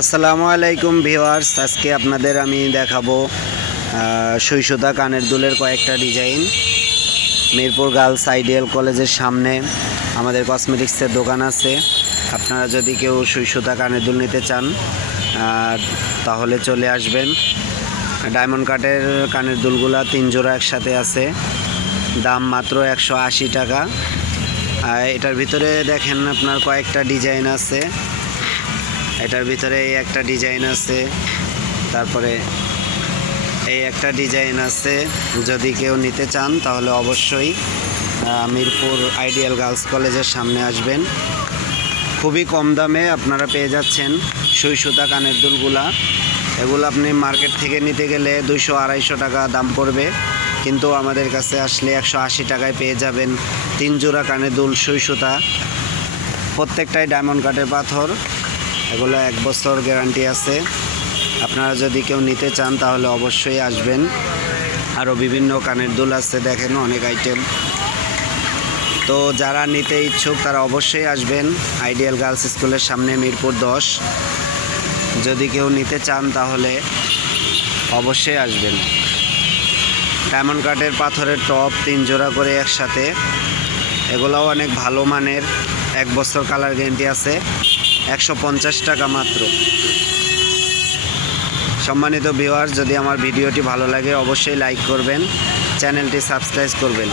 আসসালামু আলাইকুম ভিউয়ার্স, আজকে আপনাদের আমি দেখাবো সুই সুতা কানের দুলের কয়েকটা ডিজাইন। মিরপুর গার্লস আইডিয়াল কলেজের সামনে আমাদের কসমেটিক্সের দোকান আছে। আপনারা যদি কেউ সুই সুতা কানের দুল নিতে চান তাহলে চলে আসবেন। ডায়মন্ড কাটের কানের দুলগুলা 3 জোড়া একসাথে আছে, দাম মাত্র 180 টাকা। এটার ভিতরে দেখেন আপনার কয়েকটা ডিজাইন আছে। এটার ভিতরে এই একটা ডিজাইন আছে, তারপরে এই একটা ডিজাইন আছে। যদি কেউ নিতে চান তাহলে অবশ্যই মিরপুর আইডিয়াল গার্লস কলেজের সামনে আসবেন। খুবই কম দামে আপনারা পেয়ে যাচ্ছেন সুই সুতা কানের দুলগুলা। এগুলো আপনি মার্কেট থেকে নিতে গেলে 200-250 টাকা দাম পড়বে, কিন্তু আমাদের কাছে আসলে 180 টাকায় পেয়ে যাবেন 3 জোড়া কানের দুল সুই সুতা। প্রত্যেকটাই ডায়মন্ড কাটের পাথর। এগুলো 1 বছর গ্যারান্টি আছে। আপনারা যদি কেউ নিতে চান তাহলে অবশ্যই আসবেন। আরও বিভিন্ন কানের দুল আছে, দেখেন অনেক আইটেম। তো যারা নিতে ইচ্ছুক তারা অবশ্যই আসবেন আইডিয়াল গার্লস স্কুলের সামনে, মিরপুর 10। যদি কেউ নিতে চান তাহলে অবশ্যই আসবেন। ডায়মন্ড কাটের পাথরের টপ 3 জোড়া করে একসাথে। এগুলোও অনেক ভালো মানের, 1 বছর কালার গ্যারান্টি আছে। 150 টাকা মাত্র। সম্মানিত ভিউয়ার্স, যদি আমার ভিডিওটি ভালো লাগে অবশ্যই লাইক করবেন, চ্যানেলটি সাবস্ক্রাইব করবেন।